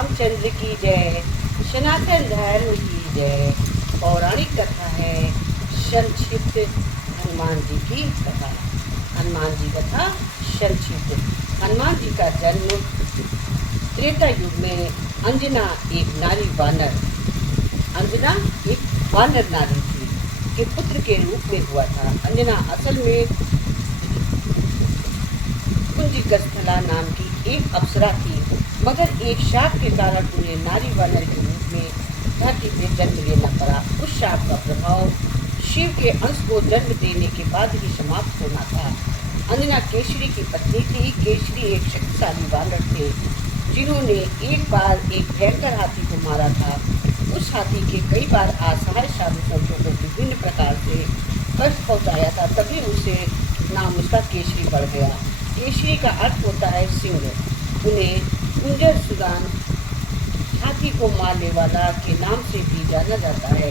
रामचंद्र की जय, सनातन धर्म की जय। पौराणिक कथा है संक्षिप्त हनुमान जी की कथा। हनुमान जी कथा संक्षिप्त। हनुमान जी का जन्म त्रेता युग में अंजना एक नारी वानर, अंजना एक वानर नारी थी के पुत्र के रूप में हुआ था। अंजना असल में कुंजकस्थला नाम की एक अप्सरा थी, मगर एक शाप के कारण उन्हें नारी वानर के रूप में धरती पर जन्म लेना पड़ा। उस शाप का प्रभाव शिव के अंश को जन्म देने के बाद ही समाप्त होना था। अंजना केसरी की पत्नी थी। केसरी एक शक्तिशाली वानर थे जिन्होंने एक बार एक भयंकर हाथी को मारा था। उस हाथी के कई बार असहाय साधु संतों को विभिन्न प्रकार से कष्ट पहुंचाया था, तभी उसे नाम उसका केसरी पड़ गया। केसरी का अर्थ होता है सिंह। उन्हें कुंजर सुदान, हाथी को मारने वाला के नाम से भी जाना जाता है।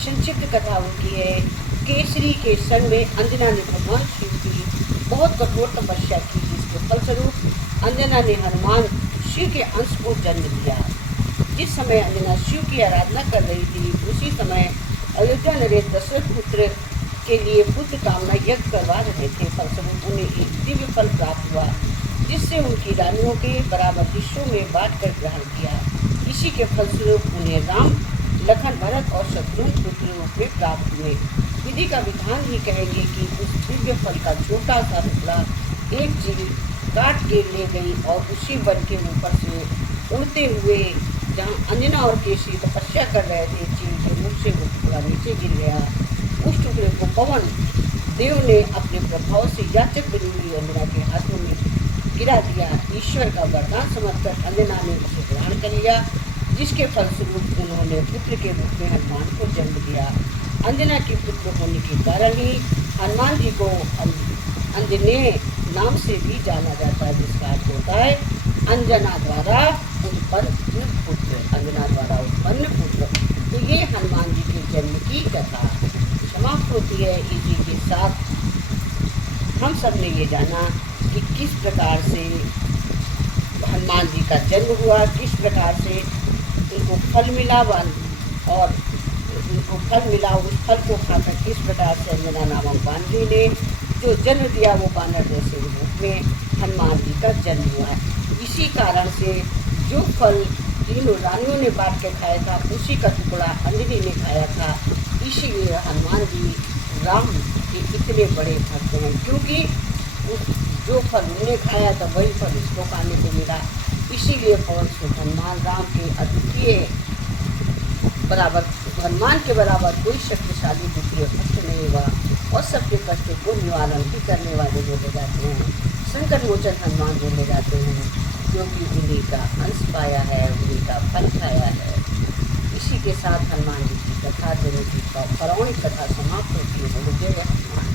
संक्षिप्त कथा उनकी है। केसरी के संग में अंजना ने भगवान शिव की बहुत कठोर तपस्या की, जिसके फलस्वरूप अंजना ने हनुमान शिव के अंश को जन्म दिया। जिस समय अंजना शिव की आराधना कर रही थी, उसी समय अयोध्या नरेश दशरथ पुत्र के लिए पुत्र कामना यज्ञ करवा रहे थे। फलस्वरूप उन्हें एक दिव्य फल प्राप्त हुआ, जिससे उनकी रानियों के बराबर हिस्सों में बांटकर ग्रहण किया। इसी के फलस्वरूप उन्हें राम, लखन, भरत और शत्रुघ्न पुत्र रूप में प्राप्त हुए। विधि का विधान ही कहेंगे कि उस दिव्य फल का छोटा सा टुकड़ा एक चील काट के ले गई और उसी वन के ऊपर से उड़ते हुए जहाँ अंजना और केसरी तपस्या कर रहे थे, चील के मुख से वो टुकड़ा नीचे गिर गया। उस टुकड़े को पवन देव ने अपने प्रभाव से याचक बनी हुई अंजना के हाथों में गिरा दिया। ईश्वर का वरदान समझकर अंजना ने उसे ग्रहण कर लिया, जिसके फलस्वरूप उन्होंने पुत्र के रूप में हनुमान को जन्म दिया। अंजना के पुत्र होने के कारण ही हनुमान जी को अंजनेय नाम से भी जाना जाता है, जिसका अर्थ होता है अंजना द्वारा उत्पन्न पुत्र, अंजना द्वारा उत्पन्न पुत्र। तो ये हनुमान जी के जन्म की कथा समाप्त होती है। इसी के साथ हम सब ने ये जाना कि किस प्रकार से हनुमान जी का जन्म हुआ, किस प्रकार से उनको फल मिला और उनको फल मिला, उस फल को खाकर किस प्रकार से अंजना नामक वानरी ने जो जन्म दिया वो वानर जैसे रूप में हनुमान जी का जन्म हुआ। इसी कारण से जो फल तीनों रानियों ने बांट के खाया था, उसी का टुकड़ा अंजनी ने खाया था। इसीलिए हनुमान जी राम के इतने बड़े भक्त हैं, क्योंकि जो फल उन्होंने खाया था वही फल इसको खाने को मिला। इसीलिए पवन सुत हनुमान राम के अद्वितीय बराबर, हनुमान के बराबर कोई शक्तिशाली दूसरे भक्त नहीं हुआ और सबके कष्टों को निवारण भी करने वाले बोले जाते हैं। संकट मोचन हनुमान बोले जाते हैं, क्योंकि उन्हीं का अंश पाया है, उन्हीं का फल खाया है। इसी के साथ हनुमान जी की कथा, जन्म की पौराणिक कथा समाप्त होती है। जय हनुमान।